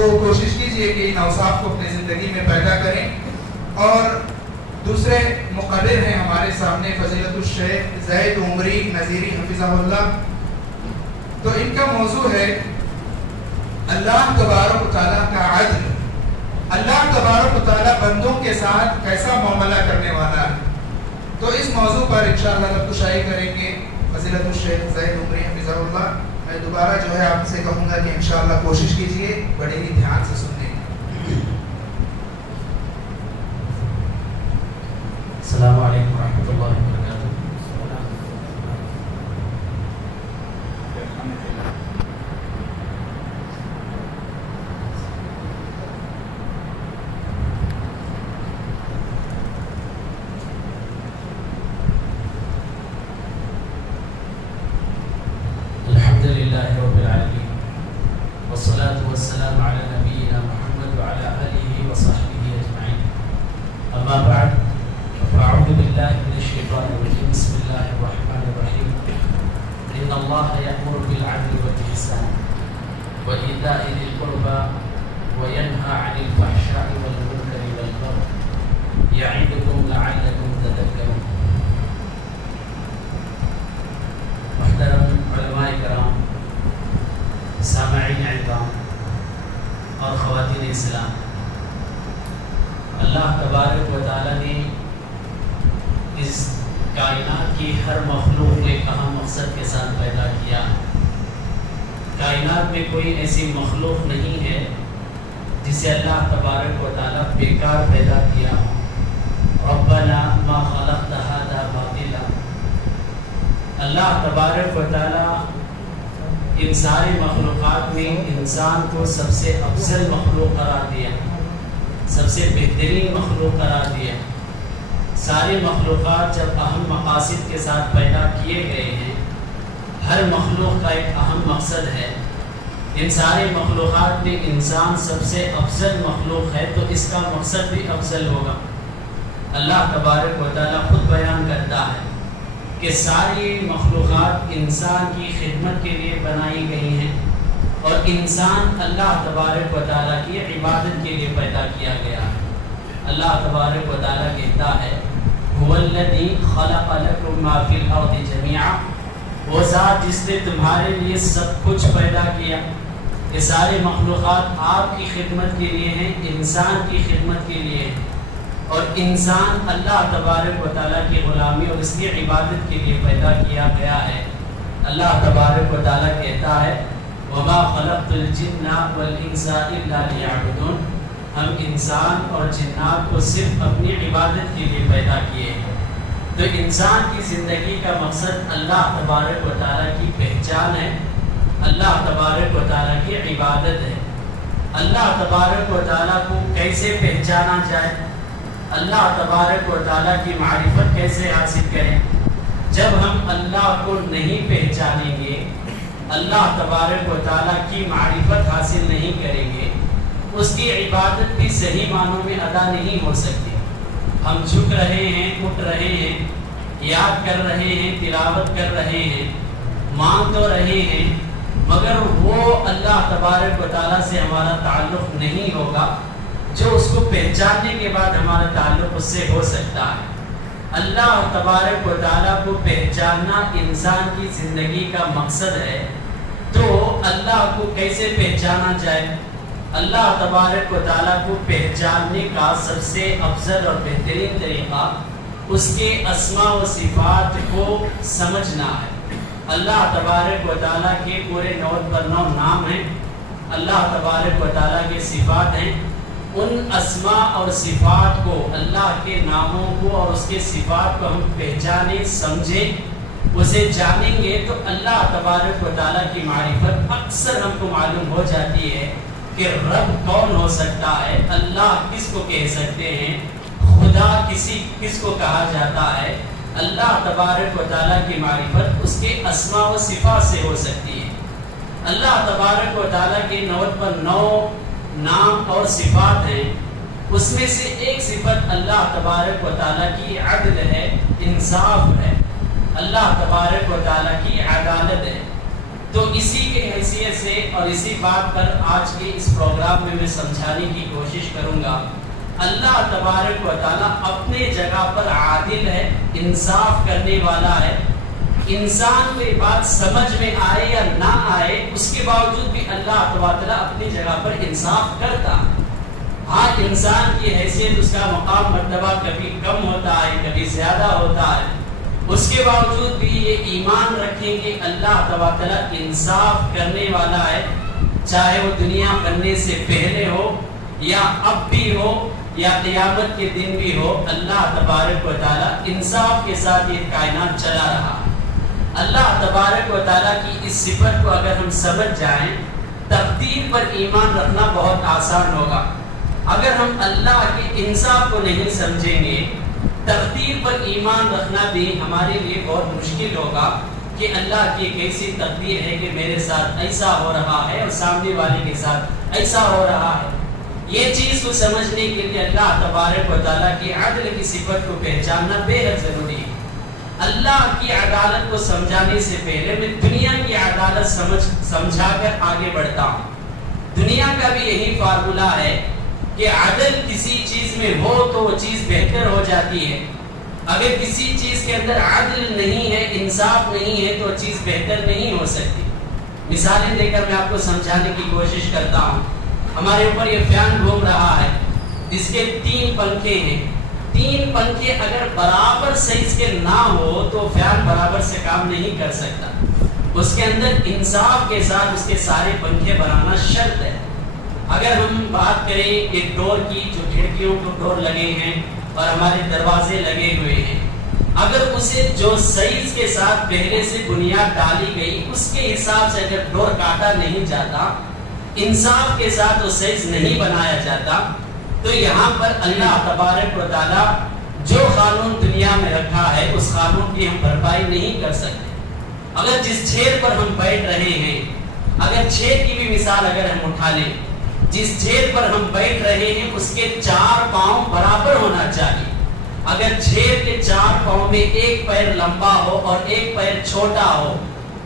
تو کوشش کیجئے کہ ان اوصاف کو اپنی زندگی میں پیدا کریں۔ اور دوسرے مقرر ہیں ہمارے سامنے فضیلت الشیخ زید عمری نذیری حفظہ اللہ، تو ان کا موضوع ہے اللہ تبارک و تعالیٰ کا عدل۔ اللہ تبارک و تعالیٰ بندوں کے ساتھ کیسا معاملہ کرنے والا ہے، تو اس موضوع پر انشاءاللہ گفتگو کریں گے فضیلت الشیخ زید عمری حفظہ اللہ۔ میں دوبارہ جو ہے آپ سے کہوں گا کہ انشاءاللہ کوشش کیجئے بڑے ہی دھیان سے سننے کی۔ السلام علیکم ورحمۃ اللہ وبرکاتہ۔ الحمد للہ رب العالمین والصلاة والسلام علی نبینا محمد وعلی آلہ وصحبہ اجمعین، اما بعد فاعوذ باللہ من الشیطان الرجیم، بسم اللہ الرحمن الرحیم، ان اللہ یأمر بالعدل والإحسان وإیتاء ذی القربى وینہی عن الفحشاء والمنکر والبغی یعظکم لعلکم تذکرون۔ محترم علماء کرام، سامعین اعظام اور خواتین اسلام، اللہ تبارک و تعالیٰ نے اس کائنات کی ہر مخلوق کو ایک اہم مقصد کے ساتھ پیدا کیا۔ کائنات میں کوئی ایسی مخلوق نہیں ہے جسے اللہ تبارک و تعالیٰ بیکار پیدا کیا ہو۔ ربنا ما خلقت هذا باطلا، اللہ تبارک و تعالیٰ ان ساری مخلوقات میں انسان کو سب سے افضل مخلوق قرار دیا، سب سے بہترین مخلوق قرار دیا۔ ساری مخلوقات جب اہم مقاصد کے ساتھ پیدا کیے گئے ہیں، ہر مخلوق کا ایک اہم مقصد ہے۔ ان ساری مخلوقات میں انسان سب سے افضل مخلوق ہے، تو اس کا مقصد بھی افضل ہوگا۔ اللہ تبارک و تعالیٰ خود بیان کرتا ہے کہ ساری مخلوقات انسان کی خدمت کے لیے بنائی گئی ہیں، اور انسان اللہ تبارک و تعالیٰ کی عبادت کے لیے پیدا کیا گیا ہے۔ اللہ تبارک و تعالیٰ کہتا ہے هو الذی خلق لکم ما فی الارض جمیعا، وہ ذات جس نے تمہارے لیے سب کچھ پیدا کیا۔ یہ سارے مخلوقات آپ کی خدمت کے لیے ہیں، انسان کی خدمت کے لیے ہیں، اور انسان اللہ تبارک و تعالیٰ کی غلامی اور اس کی عبادت کے لیے پیدا کیا گیا ہے۔ اللہ تبارک و تعالیٰ کہتا ہے وَمَا خَلَقْتُ الْجِنَّ وَالْإِنسَ إِلَّا لِيَعْبُدُونَ، ہم انسان اور جنات کو صرف اپنی عبادت کے لیے پیدا کیے ہیں۔ تو انسان کی زندگی کا مقصد اللہ تبارک و تعالیٰ کی پہچان ہے، اللہ تبارک و تعالیٰ کی عبادت ہے۔ اللہ تبارک و تعالیٰ کو کیسے پہچانا جائے، اللہ تبارک و تعالیٰ کی معرفت کیسے حاصل کریں؟ جب ہم اللہ کو نہیں پہچانیں گے، اللہ تبارک و تعالیٰ کی معرفت حاصل نہیں کریں گے، اس کی عبادت بھی صحیح معنوں میں ادا نہیں ہو سکتی۔ ہم جھک رہے ہیں، اٹھ رہے ہیں، یاد کر رہے ہیں، تلاوت کر رہے ہیں، مانگ تو رہے ہیں، مگر وہ اللہ تبارک و تعالیٰ سے ہمارا تعلق نہیں ہوگا جو اس کو پہچاننے کے بعد ہمارا تعلق اس سے ہو سکتا ہے۔ اللہ تبارک و تعالیٰ کو پہچاننا انسان کی زندگی کا مقصد ہے، تو اللہ کو کیسے پہچانا جائے؟ اللہ تبارک و تعالیٰ کو پہچاننے کا سب سے افضل اور بہترین طریقہ اس کے اسماء و صفات کو سمجھنا ہے۔ اللہ تبارک و تعالیٰ کے پورے 99 نام ہیں، اللہ تبارک و تعالیٰ کے صفات ہیں۔ ان اسماء اور صفات کو، اللہ کے ناموں کو اور اس کے صفات کو ہم پہچانیں، سمجھیں، اسے جانیں گے تو اللہ تبارک و تعالیٰ کی معرفت اکثر ہم کو معلوم ہو جاتی ہے کہ رب کون ہو سکتا ہے، اللہ کس کو کہہ سکتے ہیں، خدا کس کو کہا جاتا ہے۔ اللہ تبارک و تعالیٰ کی معرفت اس کے اسماء و صفات سے ہو سکتی ہے۔ اللہ تبارک و تعالیٰ کے 99 نام اور صفات ہیں، اس میں سے ایک صفت اللہ تبارک و تعالیٰ کی عدل ہے، انصاف ہے، اللہ تبارک و تعالیٰ کی عدالت ہے۔ تو اسی کے حیثیت سے اور اسی بات پر آج کے اس پروگرام میں سمجھانے کی کوشش کروں گا. اللہ تبارک و تعالیٰ اپنے جگہ پر عادل ہے، انصاف کرنے والا ہے. انسان کو یہ بات سمجھ میں آئے یا نہ آئے، اس کے باوجود بھی اللہ تبارک و تعالیٰ اپنی جگہ پر انصاف کرتا. ہاں، انسان کی حیثیت، اس کا مقام مرتبہ کبھی کم ہوتا ہے، کبھی زیادہ ہوتا ہے. اس کے باوجود بھی یہ ایمان رکھیں کہ اللہ تبارک و تعالیٰ انصاف کرنے والا ہے، چاہے وہ دنیا بننے سے پہلے ہو یا اب بھی ہو یا قیامت کے دن بھی ہو. اللہ تبارک و تعالیٰ انصاف کے ساتھ یہ کائنات چلا رہا. اللہ تبارک و تعالیٰ کی اس صفت کو اگر ہم سمجھ جائیں، تقدیر پر ایمان رکھنا بہت آسان ہوگا. اگر ہم اللہ کے انصاف کو نہیں سمجھیں گے، تقدیر پر ایمان رکھنا بھی ہمارے لیے بہت مشکل ہوگا کہ اللہ کی ایک ایسی تقدیر ہے کہ میرے ساتھ ایسا ہو رہا ہے اور سامنے والے کے ساتھ ایسا ہو رہا ہے. یہ چیز کو سمجھنے کے لیے اللہ تبارک و تعالیٰ کی عدل کی صفت کو پہچاننا بے حد ضروری ہے. اللہ کی عدالت کو سمجھانے سے پہلے میں دنیا کی عدالت سمجھا کر آگے بڑھتا ہوں. دنیا کا بھی یہی فارمولہ ہے کہ عدل کسی چیز میں ہو تو وہ چیز بہتر ہو جاتی ہے. اگر کسی چیز کے اندر عدل نہیں ہے، انصاف نہیں ہے، تو چیز بہتر نہیں ہو سکتی. مثالیں دے کر میں آپ کو سمجھانے کی کوشش کرتا ہوں. ہمارے اوپر یہ فین گھوم رہا ہے، اس کے 3 پنکھے ہیں. 3 پنکھے اگر برابر سائز کے نہ ہو تو فین برابر سے کام نہیں کر سکتا. اس کے اندر انصاف کے ساتھ اس کے سارے پنکھے بنانا شرط ہے. اگر ہم بات کریں ایک ڈور کی، جو کھڑکیوں کو ڈور لگے ہیں اور ہمارے دروازے لگے ہوئے ہیں، اگر اسے جو سائز کے ساتھ پہلے سے بنیاد ڈالی گئی اس کے حساب سے اگر ڈور کاٹا نہیں جاتا، انصاف کے ساتھ وہ سائز نہیں بنایا جاتا، تو یہاں پر اللہ تبارک و تعالیٰ جو قانون دنیا میں رکھا ہے اس قانون کی ہم بھرپائی نہیں کر سکتے. اگر جس چھیر پر ہم بیٹھ رہے ہیں، اگر چھیر کی بھی مثال اگر ہم اٹھا لیں، جس چھیر پر ہم بیٹھ رہے ہیں اس کے 4 پاؤں برابر ہونا چاہیے. اگر چھیر کے 4 پاؤں میں ایک پیر لمبا ہو اور ایک پیر چھوٹا ہو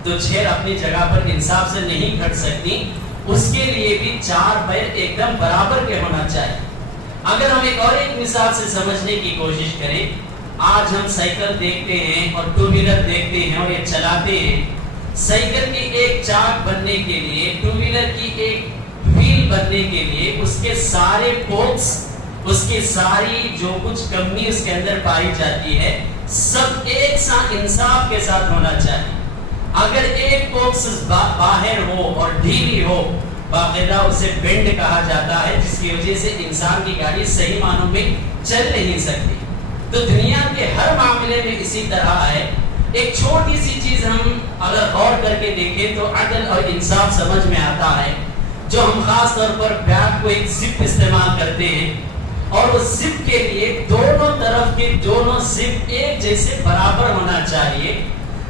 تو چھیر اپنی جگہ پر انصاف سے نہیں کھڑ سکتی. اس کے لیے بھی 4 پیر ایک دم برابر کے ہونا چاہیے. اگر ہم ایک مثال سے سمجھنے کی کوشش کریں، آج ہم سائیکل دیکھتے ہیں اور 2 ویلر دیکھتے ہیں اور یہ چلاتے ہیں. سائیکل کی ایک چاک بننے کے لیے، 2 ویلر کی ایک ویل بننے کے لیے اس کے سارے پوکس، اس کی ساری جو کچھ کمی اس کے اندر پائی جاتی ہے، سب ایک سا انصاف کے ساتھ ہونا چاہیے. اگر ایک پوکس باہر ہو اور ڈھیلی ہو، باقاعدہ اسے بینڈ کہا جاتا ہے، جس کی وجہ سے انسان کی گاڑی صحیح معنوں میں چل نہیں سکتی. تو دنیا کے ہر معاملے میں اسی طرح ہے. ایک چھوٹی سی چیز ہم اگر غور کر کے دیکھیں تو عدل اور انصاف سمجھ میں آتا ہے. جو ہم خاص طور پر بیگ کو ایک زپ استعمال کرتے ہیں اور اس زپ کے لیے دونوں طرف کے دونوں زپ ایک جیسے برابر ہونا چاہیے.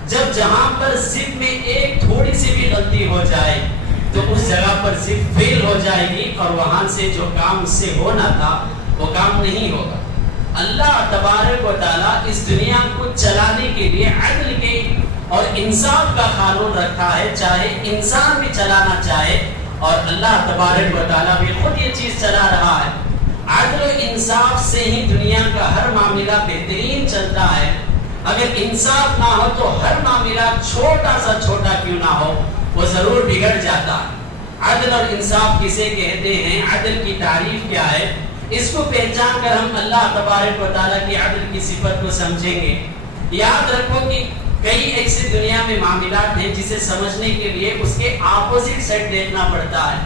جب جہاں پر زپ میں ایک تھوڑی سی بھی غلطی ہو جائے تو اس جگہ پر زپ فیل ہو جائے گی اور وہاں سے جو کام اس سے ہونا تھا وہ کام نہیں ہوگا. اللہ تبارک و تعالیٰ اس دنیا کو چلانے کے لیے عدل کے اور انصاف کا قانون رکھا ہے، چاہے انسان بھی چلانا چاہے، اور اللہ تبارک و تعالیٰ بھی خود یہ چیز چلا رہا ہے. عدل و انصاف سے ہی دنیا کا ہر معاملہ بہترین چلتا ہے. اگر انصاف نہ ہو تو ہر معاملہ چھوٹا سا چھوٹا کیوں نہ ہو وہ ضرور بگڑ جاتا ہے. عدل اور انصاف کسے کہتے ہیں؟ عدل کی تعریف کیا ہے؟ اس کو پہچان کر ہم اللہ تبارک و تعالیٰ کی عدل کی صفت کو سمجھیں گے. یاد رکھو کہ کئی ایسے دنیا میں معاملات ہیں جسے سمجھنے کے لیے اس کے اپوزٹ سائڈ دیکھنا پڑتا ہے.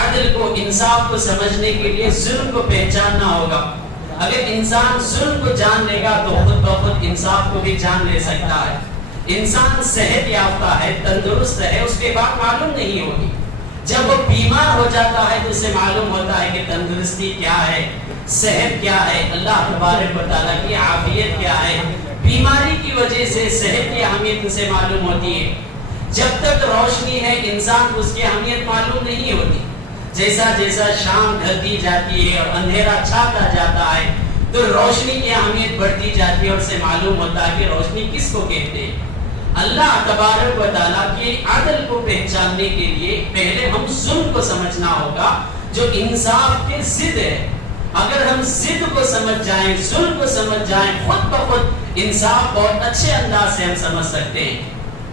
عدل کو، انصاف کو سمجھنے کے لیے ظلم کو پہچاننا ہوگا. اگر انسان ظلم کو جان لے گا تو خود بخود انصاف کو بھی جان لے سکتا ہے. انسان صحت یافتہ ہے، تندرست ہے، اس کے بعد معلوم نہیں ہوگی. جب وہ بیمار ہو جاتا ہے تو اسے معلوم ہوتا ہے کہ تندرستی کیا ہے، صحت کیا ہے، اللہ تبارک و تعالیٰ کی عافیت کیا ہے. بیماری کی وجہ سے صحت کی اہمیت اسے معلوم ہوتی ہے. جب تک روشنی ہے انسان کو اس کی اہمیت معلوم نہیں ہوتی. جیسا جیسا شام ڈھلتی جاتی ہے اور اندھیرا چھاتا جاتا ہے تو روشنی کی اہمیت بڑھتی جاتی ہے اور اسے معلوم ہوتا ہے کہ روشنی کس کو کہتے ہیں. اللہ تبارک و تعالیٰ کے عدل کو پہچاننے کے لیے پہلے ہم ظلم کو سمجھنا ہوگا جو انصاف کے ضد ہے. اگر ہم ضد کو سمجھ جائیں, ظلم کو سمجھ جائیں, خود بخود انصاف بہت اچھے انداز سے ہم سمجھ سکتے ہیں.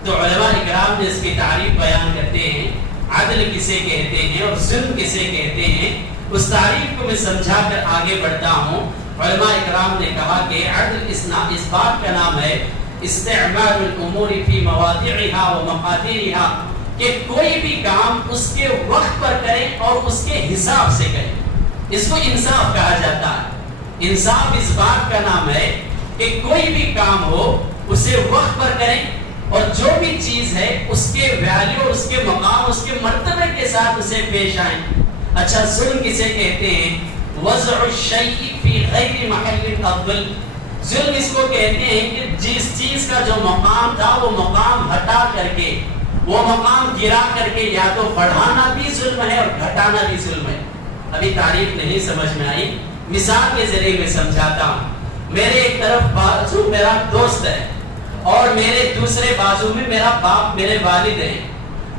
تو علماء اکرام نے اس کی تعریف بیان کرتے ہیں, عدل کسے کہتے ہیں اور ظلم کسے کہتے ہیں. اس تعریف کو میں سمجھا کر آگے بڑھتا ہوں. علماء اکرام نے کہا کہ عدل اس بات کا نام ہے استعمال الامور فی مواضعها و مقادیرها, کہ کوئی بھی کام اس کے وقت پر کرے اور اس کے حساب سے کرے. اس کو انصاف کہا جاتا ہے. انصاف اس بات کا نام ہے کہ کوئی بھی کام ہو اسے وقت پر کریں اور جو بھی چیز ہے اس کے ویلیو, اس کے مقام, اس کے مرتبے کے ساتھ اسے پیش آئیں. اچھا, ظلم کسے کہتے ہیں؟ وضع الشیء فی غیر محل افضل. ظلم اس کو کہتے ہیں کہ جس چیز کا جو مقام تھا وہ مقام ہٹا کر کے, وہ مقام گرا کر کے یا تو بڑھانا بھی ظلم ہے اور گھٹانا بھی ظلم ہے. ابھی تعریف نہیں سمجھ میں آئی, مثال کے ذریعے میں سمجھاتا ہوں. میرے ایک طرف بازو میرا دوست ہے اور میرے دوسرے بازو میں میرا باپ, میرے والد ہیں.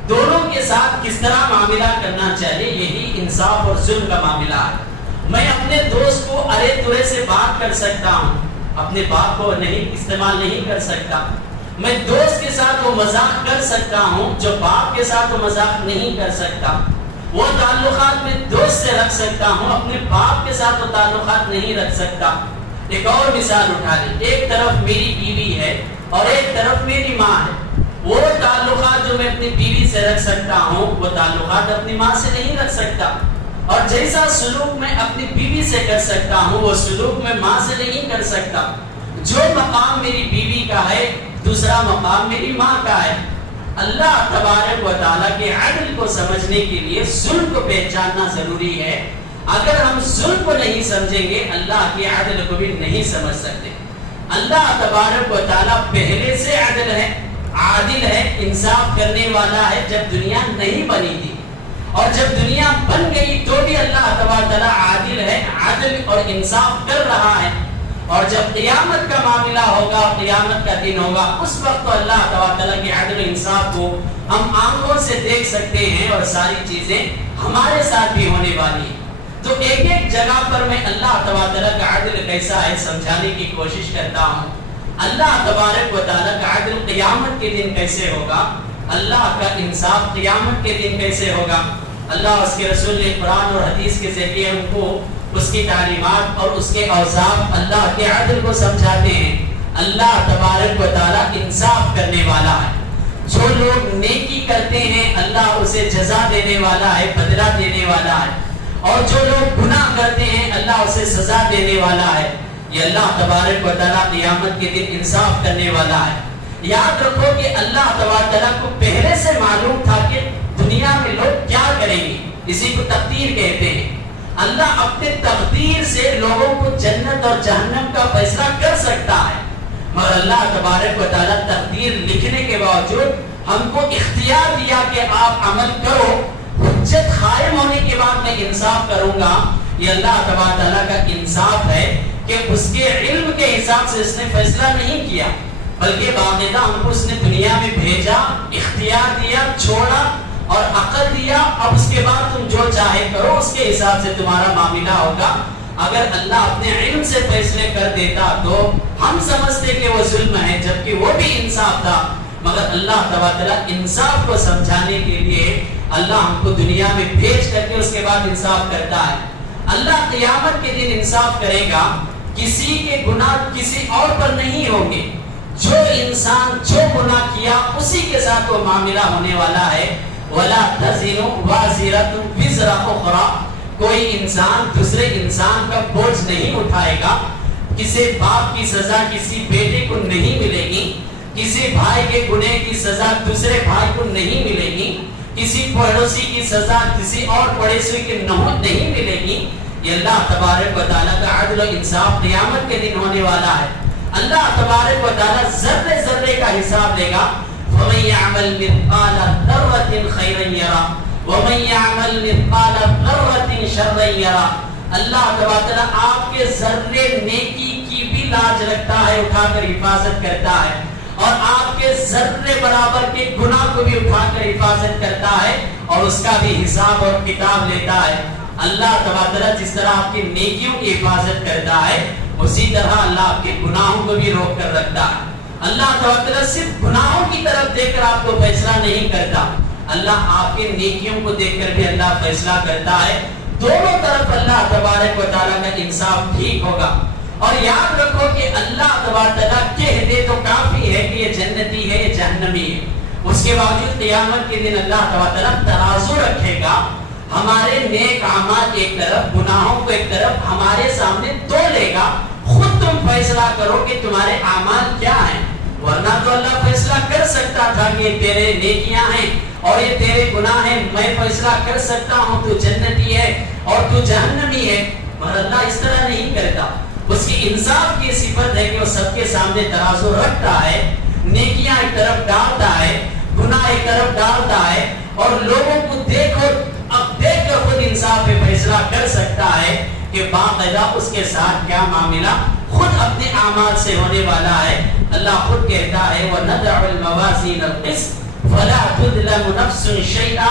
دونوں کے ساتھ کس طرح معاملہ کرنا چاہیے, یہی انصاف اور ظلم کا معاملہ ہے. میں اپنے دوست کو ارے ترے سے بات کر سکتا ہوں, اپنے باپ کو نہیں استعمال نہیں کر سکتا. میں دوست کے ساتھ وہ مذاق کر سکتا ہوں جو باپ کے ساتھ وہ مذاق نہیں کر سکتا. وہ تعلقات میں دوست سے رکھ سکتا ہوں, اپنے باپ کے ساتھ وہ تعلقات نہیں رکھ سکتا. ایک اور مثال اٹھا لیں, ایک طرف میری بیوی ہے اور ایک طرف میری ماں ہے. وہ تعلقات جو میں اپنی بیوی سے رکھ سکتا ہوں وہ تعلقات اپنی ماں سے نہیں رکھ سکتا. اور جیسا سلوک میں اپنی بیوی سے کر سکتا ہوں وہ سلوک میں ماں سے نہیں کر سکتا. جو مقام میری بیوی کا ہے دوسرا مقام میری ماں کا ہے. اللہ تبارک و تعالیٰ کے عدل کو سمجھنے کے لیے ظلم کو پہچاننا ضروری ہے. اگر ہم ظلم کو نہیں سمجھیں گے اللہ کے عدل کو بھی نہیں سمجھ سکتے. اللہ تبارک و تعالیٰ پہلے سے عدل ہے, عادل ہے, انصاف کرنے والا ہے. جب دنیا نہیں بنی تھی اور جب دنیا بن گئی تو بھی اللہ تبارک و تعالیٰ عادل ہے, عدل اور انصاف کر رہا ہے. اور جب قیامت کا معاملہ ہوگا, قیامت کا دن ہوگا, اس وقت تو اللہ تعالیٰ کے عدل و انصاف کو ہم آنکھوں سے دیکھ سکتے ہیں اور ساری چیزیں ہمارے ساتھ بھی ہونے والی ہیں. تو ایک ایک جگہ پر میں اللہ تعالیٰ کا عدل کیسا ہے سمجھانے کی کوشش کرتا ہوں. اللہ تبارک و تعالیٰ کا عدل قیامت کے دن کیسے ہوگا, اللہ کا انصاف قیامت کے دن کیسے ہوگا. اللہ اس کے رسول نے قرآن اور حدیث کے ذریعے ان کو اس کی تعلیمات اور اس کے اوصاف اللہ کے عدل کو سمجھاتے ہیں. اللہ تبارک و تعالیٰ انصاف کرنے والا ہے. جو لوگ نیکی کرتے ہیں اللہ اسے جزا دینے والا ہے, بدلہ دینے والا ہے. اور جو لوگ گناہ کرتے ہیں اللہ اسے سزا دینے والا ہے. یہ اللہ تبارک و تعالیٰ قیامت کے دن انصاف کرنے والا ہے. یاد رکھو کہ اللہ تبارک و تعالیٰ کو پہلے سے معلوم تھا کہ دنیا میں لوگ کیا کریں گے, اسی کو تقدیر کہتے ہیں. اللہ اپنے تقدیر سے لوگوں کو جنت اور جہنم کا فیصلہ کر سکتا ہے, مگر اللہ تبارک و تعالیٰ تقدیر لکھنے کے باوجود ہم کو اختیار دیا کہ آپ عمل کرو. حجت قائم ہونے کے بعد میں انصاف کروں گا. یہ اللہ تبارک و تعالیٰ کا انصاف ہے کہ اس کے علم کے حساب سے اس نے فیصلہ نہیں کیا, بلکہ باقاعدہ ہم کو اس نے دنیا میں بھیجا, اختیار دیا, چھوڑا اور عقل دیا. اب اس کے بعد تم جو چاہے کرو, اس کے حساب سے تمہارا معاملہ ہوگا. اگر اللہ اپنے علم سے فیصلے کر دیتا تو ہم سمجھتے کہ وہ ظلم ہے, جبکہ وہ بھی انصاف تھا. مگر اللہ تعالیٰ انصاف کو سمجھانے کے لیے اللہ ہم کو دنیا میں بھیج کر کے اس کے بعد انصاف کرتا ہے. اللہ قیامت کے دن انصاف کرے گا. کسی کے گناہ کسی اور پر نہیں ہوں گے. جو انسان جو گناہ کیا اسی کے ساتھ وہ معاملہ ہونے والا ہے. وَلَا تَزِرُ وَازِرَةٌ وِزْرَ أُخْرَى, کوئی انسان دوسرے انسان کا بوجھ نہیں اٹھائے گا. کسی باپ کی سزا کسی بیٹے کو نہیں ملے گی, کسی بھائی کے گناہ کی سزا دوسرے بھائی کو نہیں ملے گی, کسی پڑوسی کی سزا کسی اور پڑوسی کے نہیں ملے گی. یہ اللہ تبارک و تعالیٰ کا عدل و انصاف قیامت کے دن ہونے والا ہے. اللہ تبارک و تعالیٰ ذرے ذرے کا حساب لے گا. وَمَن يَعْمَلْ مِثْقَالَ ذَرَّةٍ خَيْرًا يَرَهُ وَمَن يَعْمَلْ مِثْقَالَ ذَرَّةٍ شَرًّا يَرَهُ. اللہ تبارک و تعالیٰ آپ کے ذرے نیکی کی بھی لاج رکھتا ہے, اٹھا کر حفاظت کرتا ہے. اور آپ کے ذرے برابر کے گناہ کو بھی اٹھا کر حفاظت کرتا ہے اور اس کا بھی حساب اور کتاب لیتا ہے. اللہ تبارک و تعالیٰ جس طرح آپ کی نیکیوں کی حفاظت کرتا ہے اسی طرح اللہ آپ کے گناہوں کو بھی روک کر رکھتا ہے. اللہ تبارک و تعالیٰ صرف گناہوں کی طرف دیکھ کر آپ کو فیصلہ نہیں کرتا, اللہ آپ کے نیکیوں کو دیکھ کر بھی اللہ فیصلہ کرتا ہے. دونوں طرف اللہ تبارک و تعالیٰ کا انصاف ٹھیک ہوگا. اور یاد رکھو کہ اللہ تبارک و تعالیٰ کہہ دے تو کافی ہے کہ یہ جنتی ہے, یہ جہنمی ہے. اس کے باوجود قیامت کے دن اللہ تبارک و تعالیٰ ترازو رکھے گا, ہمارے نیک اعمال ایک طرف, گناہوں کو ایک طرف ہمارے سامنے تولے گا. خود تم فیصلہ کرو کہ تمہارے اعمال کیا ہیں. ورنہ تو اللہ فیصلہ کر سکتا تھا کہ یہ تیرے نیکیاں ہیں اور یہ تیرے گناہ ہیں, میں فیصلہ کر سکتا ہوں تو جنتی ہے اور تو جہنمی ہے. مگر اللہ اس طرح نہیں کرتا. اس کی انصاف کی صفت ہے کہ وہ سب کے سامنے ترازو رکھتا ہے, نیکیاں ایک طرف ڈالتا ہے, گناہ ایک طرف ڈالتا ہے, اور لوگوں کو دیکھو اب دیکھ کر خود انصاف پہ فیصلہ کر سکتا ہے کہ باقاعدہ اس کے ساتھ کیا معاملہ خود اپنے اعمال سے ہونے والا ہے. اللہ خود کہتا ہے وَنَضَعُ الْمَوَازِينَ الْقِسْطَ فَلَا تُظْلَمُ نَفْسٌ شَيْئًا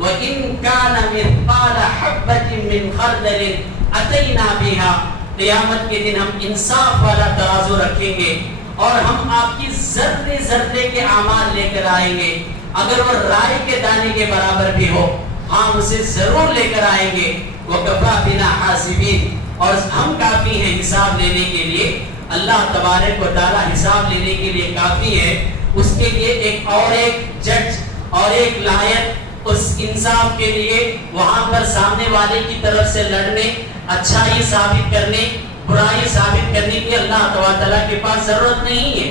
وَإِنْ كَانَ مِثْقَالَ حَبَّةٍ مِّنْ خَرْدَلٍ أَتَيْنَا بِهَا. قیامت کے دن ہم انصاف والا ترازو رکھیں گے اور ہم آپ کی ذرے ذرے کے اعمال لے کر آئیں گے. اگر وہ رائی کے دانے کے برابر بھی ہو ہم اسے ضرور لے کر آئیں گے. وَكَفَى بِنَا حَاسِبِينَ, اور ہم کافی ہیں حساب لینے کے لیے. اللہ تبارک و تعالیٰ حساب لینے کے لیے کافی ہے. اس کے لیے ایک جج اور ایک لائق اس انصاف کے لیے وہاں پر سامنے والے کی طرف سے لڑنے, اچھائی ثابت کرنے, برائی ثابت کرنے کی اللہ تبارک و تعالیٰ کے پاس ضرورت نہیں ہے.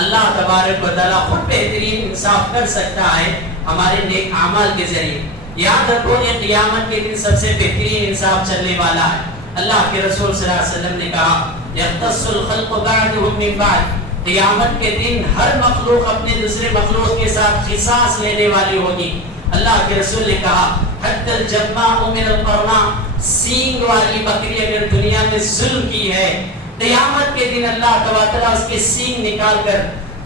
اللہ تبارک و تعالیٰ خود بہترین انصاف کر سکتا ہے ہمارے نیک اعمال کے ذریعے. یاد رکھو یہ قیامت کے دن سب سے بہترین انصاف چلنے والا ہے. اللہ کے رسول صلی اللہ علیہ وسلم نے کہا یختص الخلق بعضهم من بعض, قیامت کے دن ہر مخلوق اپنے دوسرے مخلوق کے ساتھ قصاص لینے والی ہوگی. اللہ کے رسول نے کہا حتی الجماع من القرناء, سینگ والی بکری اگر دنیا میں ظلم کی ہے قیامت کے دن اللہ تبارک و تعالیٰ اس کے سینگ نکال کر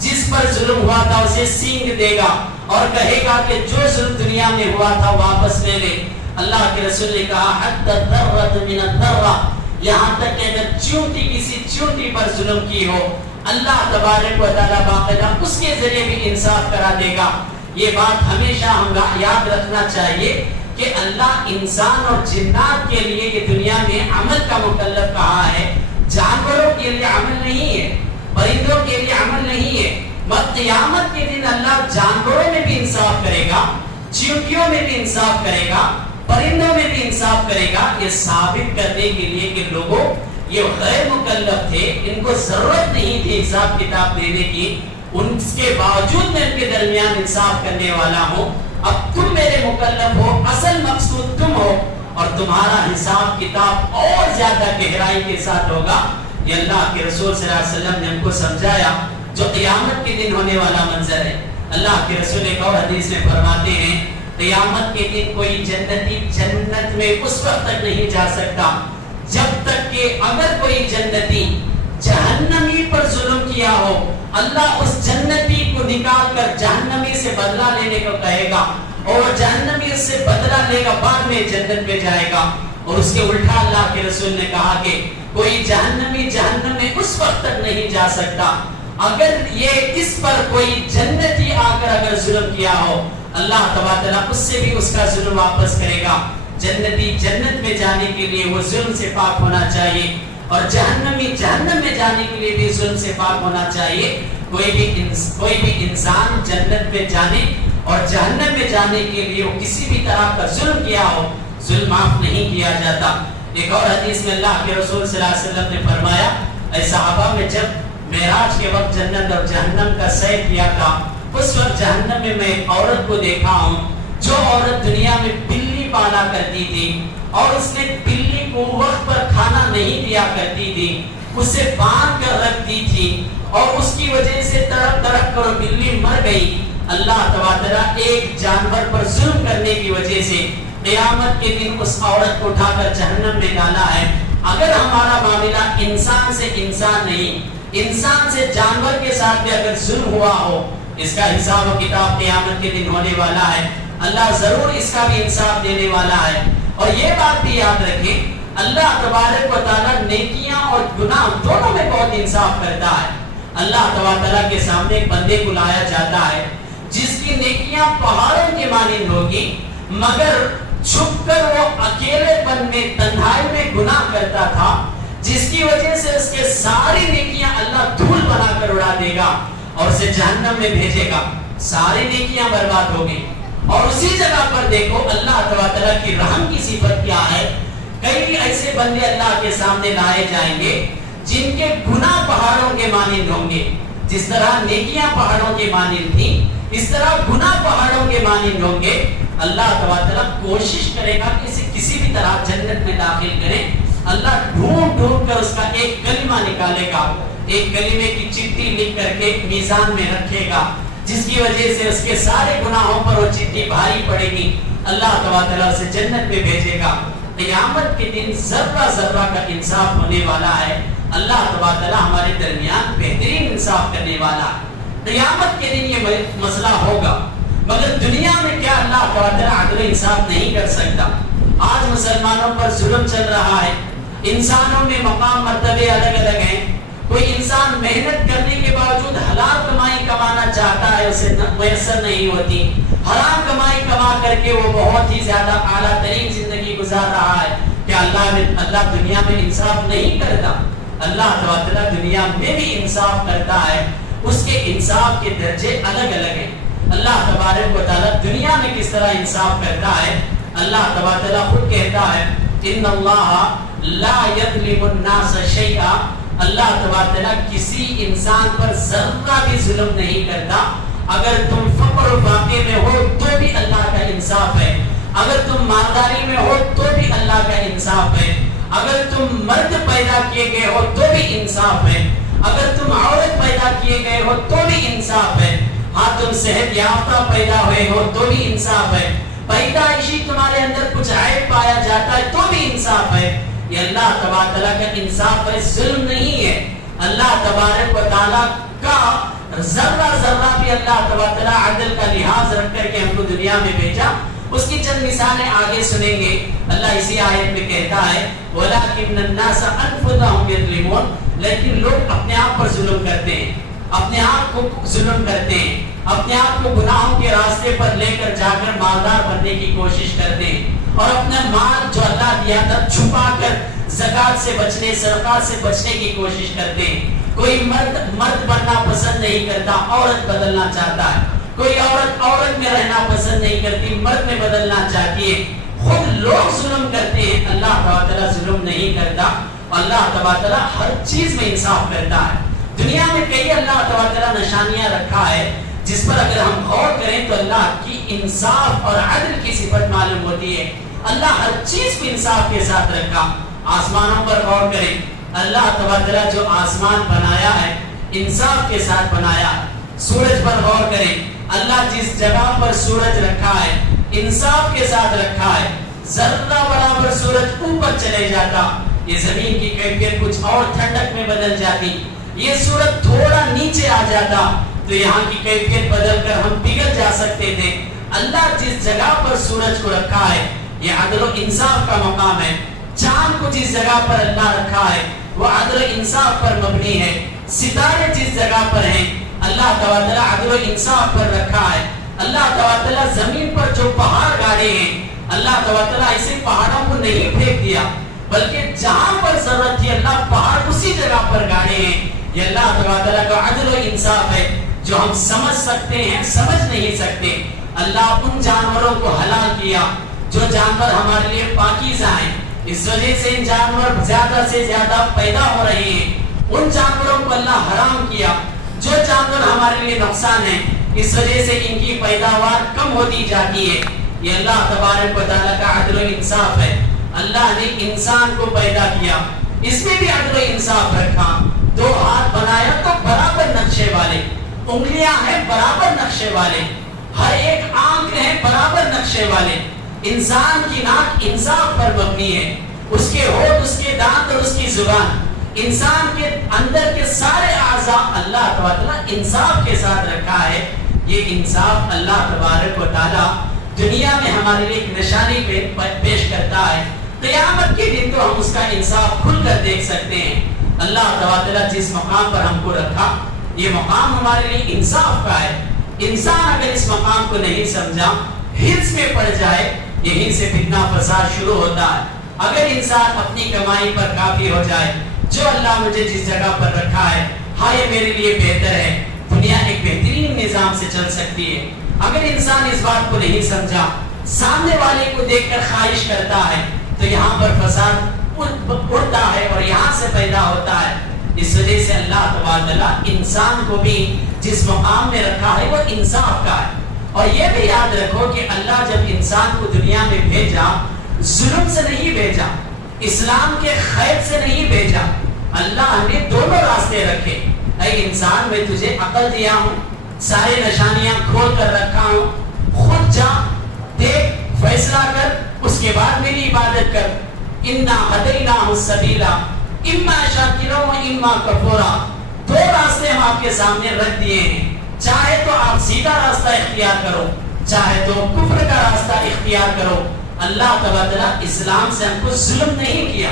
جس پر ظلم ہوا تھا اسے سینگ دے گا اور کہے گا کہ جو ظلم دنیا میں ہوا تھا واپس لے لے. اللہ کے رسول نے کہا حتی الذرۃ من الذرہ, یہاں تک کہ اگر چونٹی کسی چونٹی پر ظلم کی ہو اللہ تبارک و تعالیٰ باقاعدہ اس کے ذریعے بھی انصاف کرا دے گا. یہ بات ہمیشہ ہم یاد رکھنا چاہیے کہ اللہ انسان اور جنات کے لیے یہ دنیا میں عمل کا مکلف کہا ہے, جانوروں کے لیے عمل نہیں ہے, پرندوں کے لیے عمل نہیں ہے. مگر قیامت کے دن اللہ جانوروں میں بھی انصاف کرے گا, چیونٹیوں میں بھی انصاف کرے گا, پرندوں میں بھی انصاف کرے گا, یہ ثابت کرنے کے لیے کہ لوگوں یہ غیر مکلف تھے, ان کو ضرورت نہیں تھی حساب کتاب دینے کی, ان کے باوجود میں ان کے درمیان انصاف کرنے والا ہوں. اب تم میرے مکلف ہو, اصل مقصود تم ہو اور تمہارا حساب کتاب اور زیادہ گہرائی کے ساتھ ہوگا. یہ اللہ کے رسول صلی اللہ علیہ وسلم نے ہم کو سمجھایا جو قیامت کے دن ہونے والا منظر ہے. اللہ کے رسول ایک اور حدیث میں فرماتے ہیں قیامت کے دن کوئی جنتی جنت میں اس وقت تک نہیں جا سکتا جب تک کہ اگر کوئی جنتی جہنمی پر ظلم کیا ہو اللہ اس جنتی کو نکال کر جہنمی سے بدلہ لینے کو کہے گا اور جہنمی سے بدلہ لے گا, بعد میں جنت میں جائے گا. اور اس کے الٹا اللہ کے رسول نے کہا کہ کوئی جہنمی جہنم میں اس وقت تک نہیں جا سکتا اگر یہ اس پر کوئی جنتی آ کر اگر ظلم کیا ہو اللہ تبارک و تعالیٰ اس سے بھی اس کا ظلم واپس کرے گا. جنتی جنت میں جانے کے لیے وہ ظلم سے پاک ہونا چاہیے اور جہنمی جہنم میں جانے کے لیے بھی ظلم سے پاک ہونا چاہیے. کوئی بھی انسان جنت میں جانے اور جہنم میں جانے کے لیے وہ کسی بھی طرح کا ظلم کیا ہو ظلم معاف نہیں کیا جاتا. ایک اور حدیث میں اللہ کے رسول صلی اللہ علیہ وسلم نے فرمایا اے صحابہ میں جب معراج کے وقت جنت اور جہنم کا سیر کیا تھا اس وقت جہنم میں ایک عورت کو دیکھا ہوں جو عورت دنیا میں بلی پالا کرتی تھی اور اس نے بلی کو وقت پر کھانا نہیں دیا کرتی تھی, اسے باندھ کر رکھتی تھی اور اس کی وجہ سے تڑپ تڑپ کر بلی مر گئی. اللہ تبارک ایک جانور پر ظلم کرنے کی وجہ سے قیامت کے دن اس عورت کو اٹھا کر جہنم میں ڈالا ہے. اگر ہمارا معاملہ انسان سے انسان نہیں انسان سے جانور کے ساتھ بھی اگر ظلم ہوا ہو اس کا حساب و کتاب قیامت کے دن ہونے والا ہے. اللہ ضرور اس کا بھی انصاف دینے والا ہے. اور یہ بات بھی یاد رکھیں اللہ تبارک و تعالیٰ نیکیاں اور گناہ دونوں میں بہت انصاف کرتا ہے. اللہ تبارک و تعالیٰ کے سامنے ایک بندے کو لایا جاتا ہے جس کی نیکیاں پہاڑوں کے مانند ہوگی مگر چھپ کر وہ اکیلے پن میں تنہائی میں گناہ کرتا تھا جس کی وجہ سے اس کے ساری نیکیاں اللہ دھول بنا کر اڑا دے گا اور اسے جہنم میں بھیجے گا. ساری نیکیاں برباد ہو گئی. اور اسی جگہ پر دیکھو اللہ تعالیٰ کی رحم کی صفت کیا ہے. کئی ایسے بندے اللہ کے سامنے لائے جائیں گے جن کے گناہ پہاڑوں کے مانند ہوں گے. جس طرح نیکیاں پہاڑوں کے مانند تھیں اس طرح گناہ پہاڑوں کے مانند ہوں گے. اللہ تعالیٰ کوشش کرے گا کہ اسے کسی بھی طرح جنت میں داخل کرے. اللہ ڈھونڈ ڈھونڈ کر اس کا ایک کلمہ نکالے گا, ایک کلمے کی چٹھی لکھ کر کے میزان میں رکھے گا جس کی وجہ سے اس کے سارے گناہوں پر وہ چٹھی بھاری پڑے گی. اللہ تعالیٰ اسے جنت میں بھیجے گا. قیامت کے دن ذرہ ذرہ کا انصاف ہونے والا ہے. اللہ تعالیٰ ہمارے درمیان بہترین انصاف کرنے والا ہے. قیامت کے دن یہ مسئلہ ہوگا مگر دنیا میں کیا اللہ تعالیٰ عدل و انصاف نہیں کر سکتا؟ آج مسلمانوں پر ظلم چل رہا ہے. انسانوں میں مقام مرتبے الگ الگ ہیں. کوئی انسان محنت کرنے کے باوجود حلال کمائی کمانا چاہتا ہے اسے میسر نہیں ہوتی. حرام کمائی کما کر کے وہ بہت ہی زیادہ اعلیٰ ترین زندگی گزار رہا ہے. کہ اللہ دنیا میں انصاف نہیں کرتا؟ اللہ تعالیٰ دنیا میں بھی انصاف کرتا ہے. اس کے انصاف کے درجے الگ الگ ہیں. اللہ تبارک و تعالیٰ دنیا میں کس طرح انصاف کرتا ہے اللہ تبارک و تعالیٰ خود کہتا ہے ان اللہ لا یظلم الناس شیئا. اللہ تبارک و تعالیٰ کسی انسان پر ذرہ بھی ظلم نہیں کرتا. اگر تم فقر و فاقے میں ہو تو بھی اللہ کا انصاف ہے. اگر تم مالداری میں ہو تو بھی اللہ کا انصاف ہے. اگر تم مرد پیدا کیے گئے ہو تو بھی انصاف ہے. اگر تم عورت پیدا کیے گئے ہو تو بھی انصاف ہے. ہاں تم صحت یافتہ پیدا ہوئے ہو تو بھی انصاف ہے. پیدائشی تمہارے اندر کچھ عیب پایا جاتا ہے تو بھی انصاف ہے. یہ اللہ تبارک و تعالیٰ کا انصاف ہے, ظلم نہیں ہے. اللہ تبارک و تعالیٰ کا ذرہ ذرہ بھی اللہ تبارک و تعالیٰ عدل کا لحاظ رکھ کر کے ہم کو دنیا میں بھیجا. اس کی چند مثالیں آگے سنیں گے. اللہ اسی آیت میں کہتا ہے وَلَكِنَّ النَّاسَ أَنفُسَهُمْ يَظْلِمُونَ. لیکن لوگ اپنے آپ پر ظلم کرتے ہیں, اپنے آپ کو ظلم کرتے ہیں, اپنے آپ کو گناہوں کے راستے پر لے کر جا کر مالدار بننے کی کوشش کرتے ہیں اور اپنا مال جو اللہ دیا تھا چھپا کر زکات سے بچنے صدقات سے بچنے کی کوشش کرتے ہیں. کوئی مرد بننا پسند نہیں کرتا, عورت بدلنا چاہتا ہے. کوئی عورت میں رہنا پسند نہیں کرتی, مرد میں بدلنا چاہتی ہے. خود لوگ ظلم کرتے ہیں, اللہ تعالیٰ ظلم نہیں کرتا. اللہ تعالیٰ ہر چیز میں انصاف کرتا ہے. دنیا میں کئی اللہ تعالیٰ نشانیاں رکھا ہے جس پر اگر ہم غور کریں تو اللہ کی انصاف اور عدل کی صفت معلوم ہوتی ہے. اللہ ہر چیز کو انصاف کے ساتھ رکھا. آسمانوں پر غور کریں, اللہ تعالیٰ جو آسمان بنایا ہے انصاف کے ساتھ بنایا. سورج پر غور کریں, اللہ جس جگہ پر سورج رکھا ہے انصاف کے ساتھ رکھا ہے. ذرہ برابر سورج اوپر چلے جاتا یہ زمین کی کیفیت کچھ اور ٹھنڈک میں بدل جاتی. یہ سورج تھوڑا نیچے آ جاتا تو یہاں کی کیفیت بدل کر ہم پگھل جا سکتے تھے. اللہ جس جگہ پر سورج کو رکھا ہے یہ عدل و انصاف کا مقام ہے. چاند کو جس جگہ پر اللہ رکھا ہے وہ عدل و انصاف پر مبنی ہے. ستارے جس جگہ پر ہیں اللہ تعالیٰ عدل و انصاف پر رکھا ہے. اللہ تعالیٰ زمین پر جو پہاڑ گاڑے ہیں اللہ تعالیٰ ایسے پہاڑوں کو نہیں پھینک دیا بلکہ جہاں پر ضرورت تھی اللہ پہاڑ اسی جگہ پر گاڑے ہیں. یہ اللہ تعالیٰ کا عدل و انصاف ہے جو ہم سمجھ سکتے ہیں سمجھ نہیں سکتے. اللہ ان جانوروں کو حلال کیا جو جانور ہمارے لیے پاکیزہ ہیں. اس وجہ سے ان جانور زیادہ سے زیادہ پیدا ہو رہے ہیں. ان جانوروں کو اللہ حرام کیا جو جانور ہمارے لیے نقصان ہے. اس وجہ سے ان کی پیداوار کم ہوتی جاتی ہے. یہ اللہ تبارک و تعالیٰ کا عدل و انصاف ہے. اللہ نے انسان کو پیدا کیا, اس میں بھی عدل و انصاف رکھا. 2 ہاتھ بنایا تو برابر نقشے والے, انگلیاں ہیں برابر نقشے والے, ہر ایک آنکھ ہے برابر نقشے والے. انسان کی ناک انصاف پر مبنی ہے, اس کے ہونٹ, اس کے دانت اور اس کی زبان انسان کے اندر کے سارے اعضاء اللہ تبارک انصاف کے ساتھ رکھا ہے. یہ انصاف اللہ تبارک و تعالی دنیا میں ہمارے لیے ایک نشانی پیش کرتا ہے. قیامت کے دن تو ہم اس کا انصاف کھل کر دیکھ سکتے ہیں. اللہ تبارک جس مقام پر ہم کو رکھا, یہ مقام ہمارے لیے انصاف کا ہے. انسان اگر اس مقام کو نہیں سمجھا, ہرس میں پڑ جائے, یہیں سے فتنہ فساد شروع ہوتا ہے. اگر انسان اپنی کمائی پر کافی ہو جائے, جو اللہ مجھے جس جگہ پر رکھا ہے, ہاں یہ میرے لیے بہتر ہے, دنیا ایک بہترین نظام سے چل سکتی ہے. اگر انسان اس بات کو نہیں سمجھا, سامنے والے کو دیکھ کر خواہش کرتا ہے, تو یہاں پر فساد اڑتا ہے اور یہاں سے پیدا ہوتا ہے. اس وجہ سے اللہ تبارک انسان کو بھی جس مقام میں رکھا ہے وہ انصاف کا ہے. اور یہ بھی یاد رکھو کہ اللہ جب انسان کو دنیا میں بھیجا, ظلم سے نہیں بھیجا, اسلام کے خیر سے نہیں بھیجا. اللہ نے دونوں راستے رکھے. اے انسان, میں تجھے عقل دیا ہوں, سارے نشانیاں کھول کر رکھا ہوں, خود جا, دیکھ, فیصلہ کر, اس کے بعد میری عبادت کر. انا ہدیناہ السبیل اما شاکرا و اما کفورا. دو راستے ہم آپ کے سامنے رکھ دیے ہیں. چاہے تو آپ سیدھا راستہ اختیار کرو, چاہے تو کفر کا راستہ اختیار کرو. اللہ تبارک اسلام سے ہم کو ظلم نہیں کیا.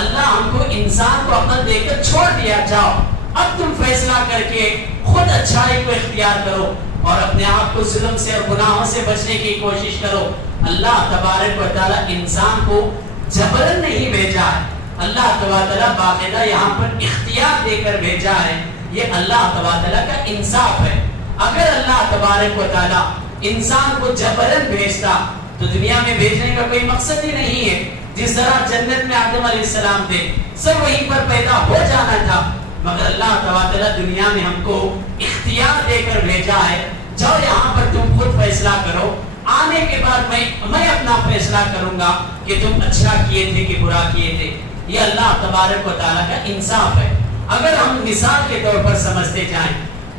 اللہ ہم کو انسان کو عقل دے کر چھوڑ دیا, جاؤ اب تم فیصلہ کر کے خود اچھائی کو اختیار کرو اور اپنے آپ کو ظلم سے اور گناہوں سے بچنے کی کوشش کرو. اللہ تبارک و تعالی انسان کو جبرن نہیں بھیجا ہے. اللہ تبارک باقاعدہ یہاں پر اختیار دے کر بھیجا ہے. یہ اللہ تبارک کا انصاف ہے. اگر اللہ تبارک و تعالی انسان کو جبرن بھیجتا تو دنیا میں بھیجنے کا کوئی مقصد ہی نہیں ہے. جس طرح جنت میں آدم علیہ السلام تھے, سب وہیں پر پیدا ہو جانا تھا, مگر اللہ تبارک دنیا میں ہم کو اختیار دے کر بھیجا ہے. جاؤ یہاں پر تم خود فیصلہ کرو, آنے کے بعد میں اپنا فیصلہ کروں گا کہ تم اچھا کیے تھے کہ برا کیے تھے. یہ اللہ تبارک و تعالیٰ کا انصاف ہے. اگر ہم مثال کے طور پر سمجھتے جائیں,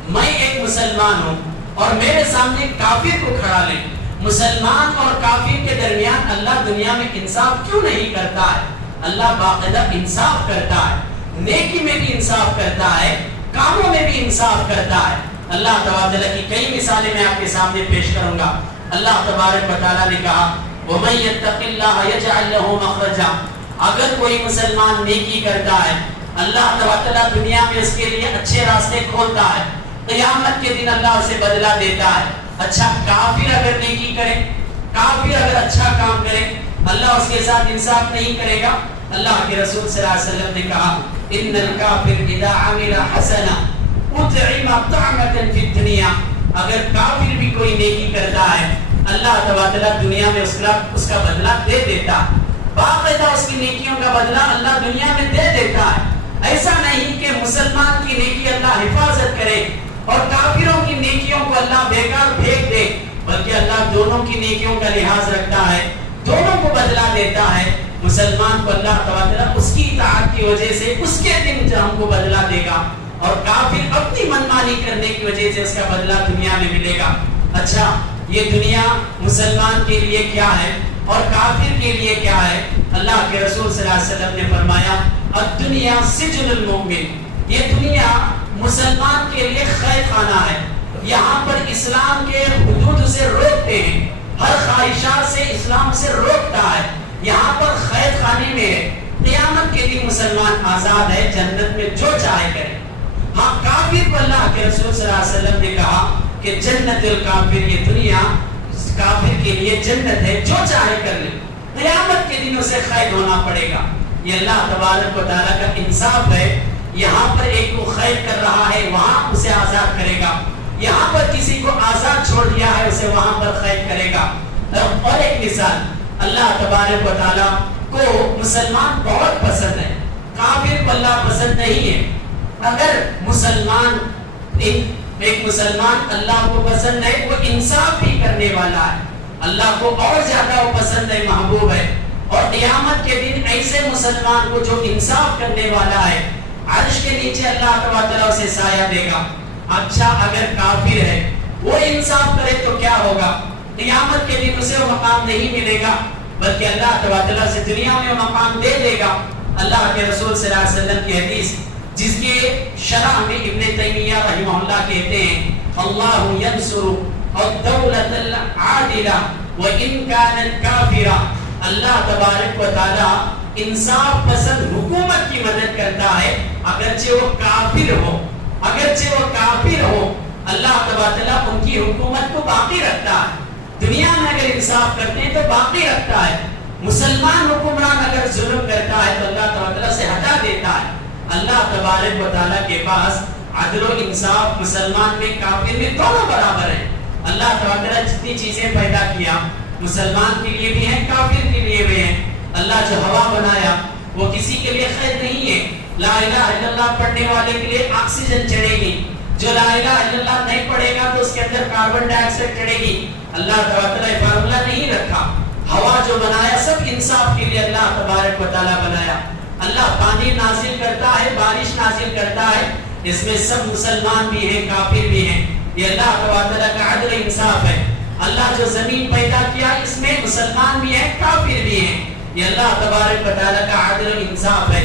میں ایک مسلمان ہوں اور میرے سامنے کافر کو کھڑا لیں, مسلمان اور کافر کے درمیان اللہ دنیا میں انصاف کیوں نہیں کرتا ہے؟ اللہ باقاعدہ انصاف کرتا ہے, نیکی میں بھی انصاف کرتا ہے, کاموں میں بھی انصاف کرتا ہے. اللہ تبارک کی کئی مثالیں میں آپ کے سامنے پیش کروں گا. اللہ تبارک و تعالیٰ نے کہا وَمَن يَتَّقِ اللَّهَ يَجْعَلْ لَهُ مَخْرَجًا. اگر کوئی مسلمان نیکی کرتا ہے, اللہ تبارک دنیا میں اس کے لیے اچھے راستے کھولتا ہے, قیامت کے دن اللہ اسے بدلہ دیتا ہے. اچھا, کافر اگر نیکی کرے, کافر اگر اچھا کام کرے, اللہ اس کے ساتھ انصاف نہیں کرے گا. اللہ کے رسول صلی اللہ علیہ وسلم نے کہا ان الکافر اذا عمل حسنا اطعم طعمة فی الدنیا. اگر کافر بھی کوئی نیکی کرتا ہے, اللہ تبارک دنیا میں اس کا بدلہ دے دیتا ہے. باقاعدہ اس کی نیکیوں کا بدلہ اللہ دنیا میں دے دیتا ہے. ایسا نہیں کہ مسلمان کی نیکی اللہ حفاظت کرے اور کافروں کی نیکیوں کو اللہ بیکار پھینک دے, بلکہ اللہ دونوں کی نیکیوں کا لحاظ رکھتا ہے, دونوں کو بدلہ دیتا ہے. مسلمان کو اللہ تبارک اس کی اطاعت کی وجہ سے اس کے دن ہم کو بدلہ دے گا, اور کافر اپنی منمانی کرنے کی وجہ سے اس کا بدلہ دنیا میں ملے گا. اچھا, یہ دنیا مسلمان کے لیے کیا ہے اور کافر کے لیے کیا ہے؟ اللہ کے رسول صلی اللہ علیہ وسلم نے فرمایا الدنیا سجن المؤمن. یہ دنیا مسلمان کے لیے قید خانہ ہے. یہاں پر اسلام کے حدود سے روکتے ہیں, ہر خواہشات سے اسلام سے روکتا ہے. یہاں پر قید خانے میں ہے. قیامت کے دن مسلمان آزاد ہے, جنت میں جو چاہے کرے. ہاں, کافر کو اللہ کے رسول صلی اللہ علیہ وسلم نے کہا کہ جنت الکافر, یہ دنیا کافر کے لیے جنت ہے, جو چاہے کر لے, قیامت کے دن اسے قید ہونا پڑے گا. یہ اللہ تبارک و تعالیٰ کا انصاف ہے. یہاں پر ایک کو قید کر رہا ہے, وہاں اسے آزاد کرے گا. یہاں پر کسی کو آزاد چھوڑ دیا ہے, اسے وہاں پر قید کرے گا. اور ایک مثال, اللہ تبارک و تعالیٰ کو مسلمان بہت پسند ہے, کافر کو اللہ پسند نہیں ہے. اگر ایک مسلمان اللہ کو پسند ہے, وہ انصاف بھی کرنے والا ہے, اللہ کو اور زیادہ وہ پسند ہے, محبوب ہے. اور قیامت کے دن ایسے مسلمان کو جو انصاف کرنے والا ہے, عرش کے نیچے اللہ تبارک اسے سایہ دے گا. اچھا, اگر کافر ہے وہ انصاف کرے تو کیا ہوگا؟ قیامت کے دن اسے وہ مقام نہیں ملے گا, بلکہ اللہ تبارک سے دنیا میں وہ مقام دے دے گا. اللہ کے رسول صلی اللہ علیہ وسلم کی حدیث جس کے شرح میں ابن تیمیہ رحمہ اللہ کہتے ہیں اللہ ینصر الدولة العادلة وإن كانت كافرة، اللہ تبارک و تعالی انصاف پسند حکومت کی مدد کرتا ہے اگرچہ وہ کافر ہو، اگرچہ وہ کافر ہو، اللہ تبارک و تعالی ان کی حکومت کو باقی رکھتا ہے۔ دنیا میں اگر انصاف کرتے ہیں تو باقی رکھتا ہے، مسلمان حکمران اگر ظلم کرتا ہے تو اللہ تبارک و تعالی سے ہٹا دیتا ہے۔ اللہ تبارک و تعالی کے پاس عدل و انصاف مسلمان میں کافر میں دونوں برابر ہیں۔ اللہ تبارک و تعالی جتنی چیزیں پیدا کیا مسلمان کے لیے بھی ہیں، کافر کے لیے بھی ہیں۔ اللہ جو ہوا بنایا وہ کسی کے لیے خیر نہیں ہے، لا الہ الا اللہ پڑھنے والے کے لیے آکسیجن چڑھے گی، جو لا الہ الا اللہ نہیں پڑھے گا تو اس کے اندر کاربن ڈائی آکسائڈ چڑھے گی۔ اللہ تبارک و تعالی فارمولا نہیں رکھا، ہوا جو بنایا سب انصاف کے لیے اللہ تبارک و تعالی بنایا۔ اللہ پانی نازل کرتا ہے، بارش نازل کرتا ہے، اس میں سب مسلمان بھی ہیں، کافر بھی ہیں، یہ اللہ تبارک و تعالی کا عدل انصاف ہے۔ اللہ جو زمین پیدا کیا اس میں مسلمان بھی ہیں، کافر بھی ہیں، یہ اللہ تبارک و تعالی کا عدل انصاف ہے۔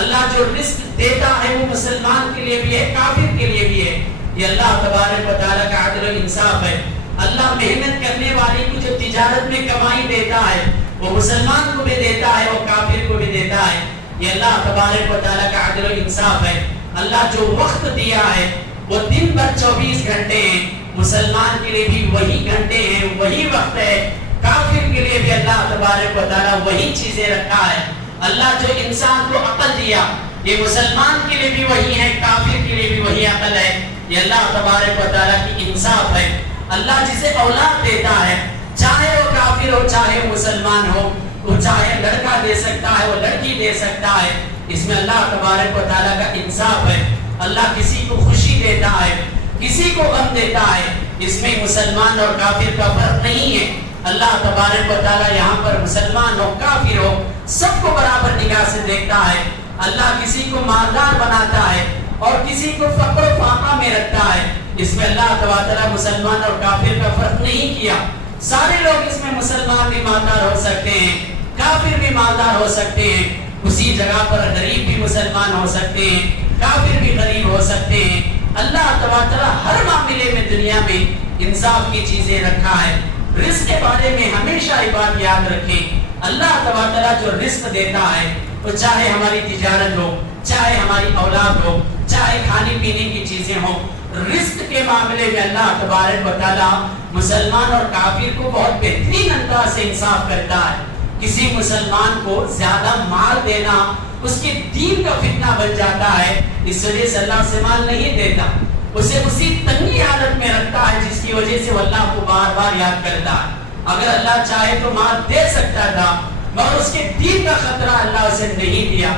اللہ جو رزق دیتا ہے وہ مسلمان کے لیے بھی ہے، کافر کے لیے بھی ہے، یہ اللہ تبارک و تعالی کا عدل انصاف ہے۔ اللہ محنت کرنے والے کو جو تجارت میں کمائی دیتا ہے وہ مسلمان کو بھی دیتا ہے، وہ کافر کو بھی دیتا ہے، یہ اللہ تبارک و تعالی کا عدل و انصاف ہے۔ اللہ جو وقت دیا ہے وہ دن بھر 24 گھنٹے ہیں، مسلمان کے لیے بھی وہی گھنٹے ہیں، وہی وقت ہے، کافر کے لیے بھی اللہ تبارک و تعالی وہی چیزیں رکھا ہے۔ اللہ جو انسان کو عقل دیا یہ مسلمان کے لیے بھی وہی ہے، کافر کے لیے بھی وہی عقل ہے، یہ اللہ تبارک و تعالی کی انصاف ہے۔ اللہ جسے اولاد دیتا ہے چاہے وہ کافر ہو چاہے وہ مسلمان ہو، وہ چاہے لڑکا دے سکتا ہے وہ لڑکی دے سکتا ہے، اس میں اللہ تبارک و تعالی کا انصاف ہے۔ اللہ کسی کو خوشی دیتا ہے کسی کو غم دیتا ہے، اس میں مسلمان اور کافر کا فرق نہیں ہے۔ اللہ تبارک و تعالی یہاں پر مسلمان ہو کافر ہو سب کو برابر نگاہ سے دیکھتا ہے۔ اللہ کسی کو مالدار بناتا ہے اور کسی کو فقر و فاقہ میں رکھتا ہے، اس میں اللہ تعالی مسلمان اور کافر کا فرق نہیں کیا۔ سارے لوگ اس میں مسلمان بھی مالدار ہو سکتے ہیں، کافر بھی مالدار ہو سکتے ہیں، اسی جگہ پر غریب بھی مسلمان ہو سکتے ہیں، کافر بھی غریب ہو سکتے ہیں۔ اللہ تعالی ہر معاملے میں دنیا میں انصاف کی چیزیں رکھا ہے۔ رزق کے بارے میں ہمیشہ یہ بات یاد رکھیں، اللہ تعالی جو رزق دیتا ہے وہ چاہے ہماری تجارت ہو چاہے ہماری اولاد ہو چاہے کھانے پینے کی چیزیں ہوں، رزق کے معاملے میں اللہ تبارک و تعالی مسلمان اور کافر کو بہت بہترین انداز سے انصاف کرتا ہے۔ کسی مسلمان کو زیادہ مال دینا اس کے دین کا فتنہ بن جاتا ہے، اس وجہ سے اللہ سے مال نہیں دیتا، اسے اسی تنگی حالت میں رکھتا ہے جس کی وجہ سے وہ اللہ کو بار بار یاد کرتا ہے۔ اگر اللہ چاہے تو مال دے سکتا تھا مگر اس کے دین کا خطرہ اللہ اسے نہیں دیا۔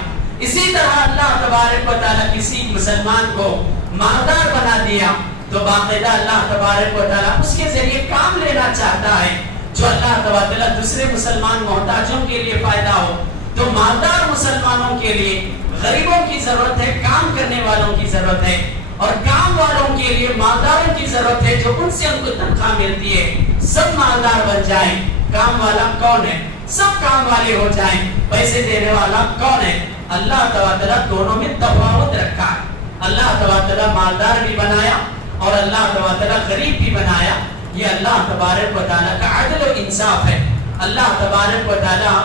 اسی طرح اللہ تبارک و تعالی کسی مسلمان کو مالدار بنا دیا تو باقاعدہ اللہ تبارک و تعالی اس کے ذریعے کام لینا چاہتا ہے جو اللہ تبارک و تعالی دوسرے مسلمان محتاجوں کے لیے فائدہ ہو۔ تو مالدار مسلمانوں کے لیے غریبوں کی ضرورت ہے، کام کرنے والوں کی ضرورت ہے، اور کام والوں کے لیے مالداروں کی ضرورت ہے جو ان سے ان کو تنخواہ ملتی ہے۔ سب مالدار بن جائیں، کام والا کون ہے؟ سب کام والے ہو جائیں، پیسے دینے والا کون ہے؟ اللہ تعالیٰ دونوں میں تفاوت رکھا ہے۔ اللہ تعالیٰ مالدار بھی بنایا اور اللہ تعالیٰ غریب بھی بنایا، یہ اللہ تبارک و تعالیٰ کا عدل و انصاف ہے۔ اللہ تبارک و تعالیٰ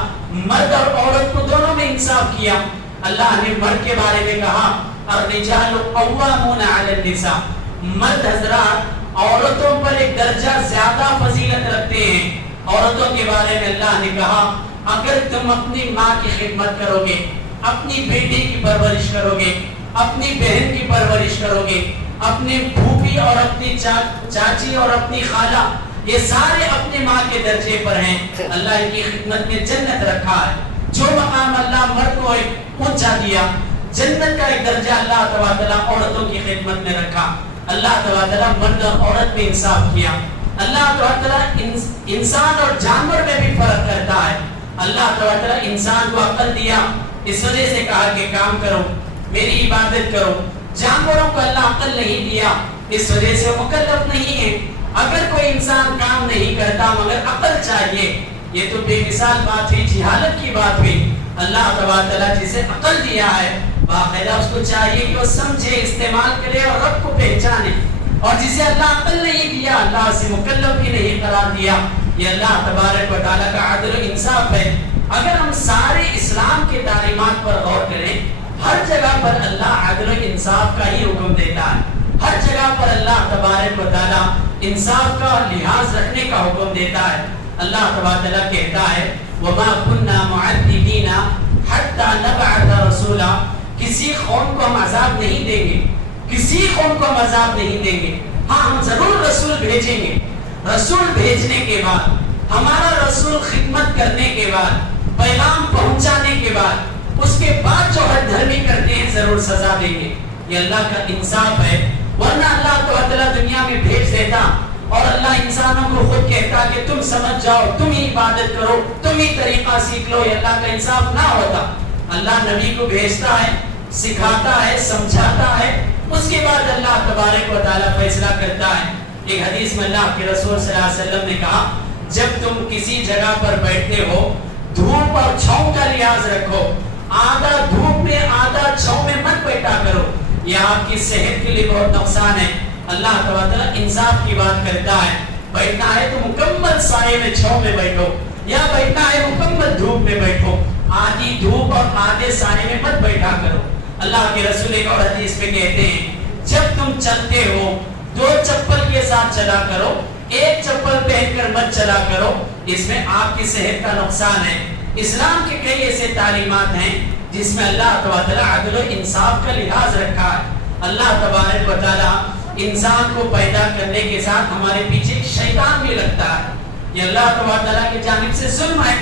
مرد اور عورت کو دونوں میں انصاف کیا۔ اللہ نے مرد کے بارے میں کہا الرجال قوامون علی النساء، مرد حضرات عورتوں پر ایک درجہ زیادہ فضیلت رکھتے ہیں۔ عورتوں کے بارے میں اللہ نے کہا اگر تم اپنی ماں کی خدمت کرو گے، اپنی بیٹی کی پرورش کرو گے، اپنی بہن کی پرورش کرو گے، اپنی پھوپھی اور اپنی چاچی اور اپنی خالہ، یہ سارے اپنے ماں کے درجے پر ہیں، اللہ ان کی خدمت میں جنت رکھا ہے۔ جو مقام اللہ مرد کو ایک اونچا دیا، جنت کا ایک درجہ اللہ تعالیٰ عورتوں کی خدمت میں رکھا۔ اللہ تعالیٰ مرد اور عورت میں انصاف کیا۔ اللہ تعالیٰ انسان اور جانور میں بھی فرق کرتا ہے۔ اللہ تعالیٰ انسان کو عقل دیا، اس وجہ سے کہا کہ کام کرو، میری عبادت کرو۔ جانوروں کو اللہ عقل نہیں دیا، اس وجہ سے مکلف نہیں ہے۔ اگر کوئی انسان کام نہیں کرتا مگر عقل چاہیے، یہ تو بے مثال بات ہوئی، جہالت کی بات ہوئی۔ اللہ تبارک تعالیٰ جسے عقل دیا ہے باقاعدہ اس کو چاہیے کہ وہ سمجھے، استعمال کرے اور رب کو پہچانے، اور جسے اللہ عقل نہیں دیا، اللہ اسے مکلف بھی نہیں قرار دیا۔ یہ اللہ تبارک و تعالیٰ کا عدل و انصاف ہے۔ اگر ہم سارے اسلام کے تعلیمات پر غور کریں، ہر جگہ پر اللہ عدل و انصاف کا ہی حکم دیتا ہے، ہر جگہ پر اللہ تبارک و تعالیٰ انصاف کا لحاظ رکھنے کا حکم دیتا ہے۔ اللہ تبارک و تعالیٰ کہتا ہے وَمَا كُنَّا مُعَذِّبِينَ حَتَّى نَبْعَثَ رَسُولًا، کسی قوم کو ہم عذاب نہیں دیں گے، کسی قوم کو ہم عذاب نہیں دیں گے، ہاں ہم ضرور رسول بھیجیں گے۔ رسول بھیجنے کے بعد، ہمارا رسول خدمت کرنے کے بعد، پیغام پہنچانے کے بعد، اس کے بعد جو حد دھرمی کرتے ہیں ضرور سزا دیں گے۔ یہ اللہ کا انصاف ہے، ورنہ اللہ تو اللہ دنیا میں بھیج دیتا اور اللہ انسانوں کو خود کہتا کہ تم سمجھ جاؤ، تم ہی عبادت کرو، تم ہی طریقہ سیکھ لو، یہ اللہ کا انصاف نہ ہوتا۔ اللہ نبی کو بھیجتا ہے، سکھاتا ہے، سمجھاتا ہے، اس کے بعد اللہ تبارک و تعالیٰ فیصلہ کرتا ہے۔ ایک حدیث میں اللہ کے رسول صلی اللہ علیہ وسلم نے کہا جب تم کسی جگہ پر بیٹھتے ہو دھوپ اور چھاؤں کا لحاظ رکھو، آدھا دھوپ میں آدھا چھاؤں میں مت بیٹھا کرو، یہ آپ کی صحت کے لیے بہت نقصان ہے۔ اللہ تعالیٰ انصاف کی بات کرتا ہے، بیٹھنا ہے تو مکمل سائے میں چھاؤں میں بیٹھو، یا بیٹھنا ہے مکمل دھوپ میں بیٹھو، آدھی دھوپ اور آدھے سائے میں مت بیٹھا کرو۔ اللہ کے رسول ایک اور حدیث میں کہتے ہیں جب تم چلتے ہو دو چپل کے ساتھ چلا کرو، ایک چپل پہن کر مت چلا کرو، اس میں آپ کی صحت کا نقصان ہے۔ اسلام کے کئی ایسے تعلیمات ہیں جس میں اللہ تعالیٰ عدل و انصاف کا لحاظ رکھا ہے۔ اللہ تبارک و تعالیٰ انسان کو پیدا کرنے کے ساتھ ہمارے پیچھے ایک شیطان بھی لگتا ہے۔ یہ اللہ تعالیٰ کی جانب سے ظلم ہے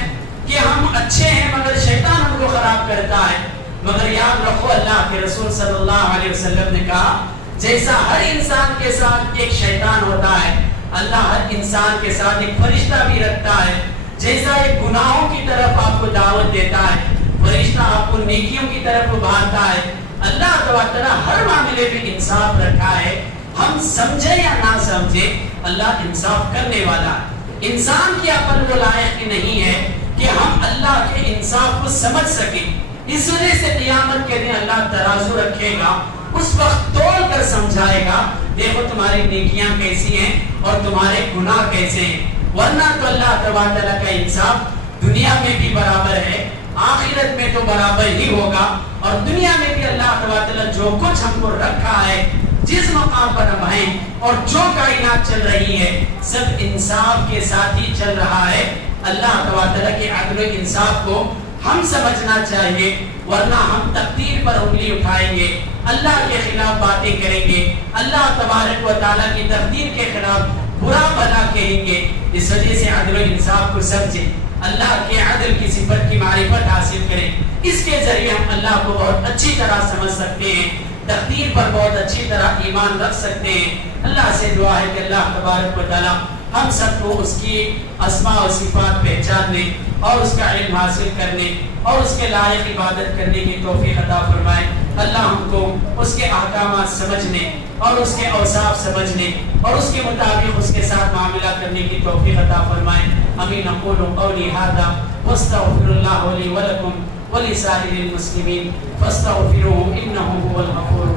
کہ ہم اچھے ہیں مگر شیطان ہم کو خراب کرتا ہے۔ مگر یاد رکھو اللہ کے رسول صلی اللہ علیہ وسلم نے کہا جیسا ہر انسان کے ساتھ ایک شیطان ہوتا ہے، اللہ ہر انسان کے ساتھ ایک فرشتہ بھی رکھتا ہے۔ جیسا ایک گناہوں کی طرف آپ کو دعوت دیتا ہے، فرشتہ آپ کو نیکیوں کی طرف ابھارتا ہے۔ اللہ تعالیٰ ہر معاملے میں انصاف رکھا ہے، ہم سمجھے یا نہ سمجھے اللہ انصاف کرنے والا ہے۔ انسان کی عقل وہ لائق نہیں ہے کہ ہم اللہ کے انصاف کو سمجھ سکیں۔ اس وجہ سے قیامت کے دن اللہ ترازو رکھے گا، اس وقت تول کر سمجھائے گا دیکھو تمہاری نیکیاں کیسی ہیں اور تمہارے گناہ کیسے ہیں۔ ورنہ تو اللہ تبارک تعالیٰ کا انصاف دنیا میں بھی برابر ہے، آخرت میں تو برابر ہی ہوگا، اور دنیا میں بھی اللہ تبارک تعالیٰ جو کچھ ہم کو رکھا ہے، جس مقام پر ہم ہیں اور جو کائنات چل رہی ہے، سب انصاف کے ساتھ ہی چل رہا ہے۔ اللہ تبارک تعالیٰ کے عدل و انصاف کو ہم سمجھنا چاہیے، ورنہ ہم تقدیر پر انگلی اٹھائیں گے، اللہ کے خلاف باتیں کریں گے، اللہ تبارک و تعالیٰ کی تقدیر کے خلاف برا بھلا کہیں گے۔ اس وجہ سے عدل و انصاف کو سمجھیں، اللہ کے عدل کی صفت کی معرفت حاصل کریں، اس کے ذریعے ہم اللہ کو بہت اچھی طرح سمجھ سکتے ہیں، تقدیر پر بہت اچھی طرح ایمان رکھ سکتے ہیں۔ اللہ سے دعا ہے کہ اللہ تبارک و تعالیٰ ہم سب کو اس کی اسماء و صفات پہچاننے اور اس کا علم حاصل کرنے اور اس کے لائق عبادت کرنے کی توفیق عطا فرمائے۔ اللہ ہم کو اس کے احکامات سمجھنے اور اس کے اوصاف سمجھنے اور اس کے مطابق اس کے ساتھ معاملہ کرنے کی توفیق عطا فرمائے۔ آمین۔ اقول قولی ھذا واستغفر اللہ لی ولکم ولسائر المسلمین فاستغفروہ انہ هو الغفور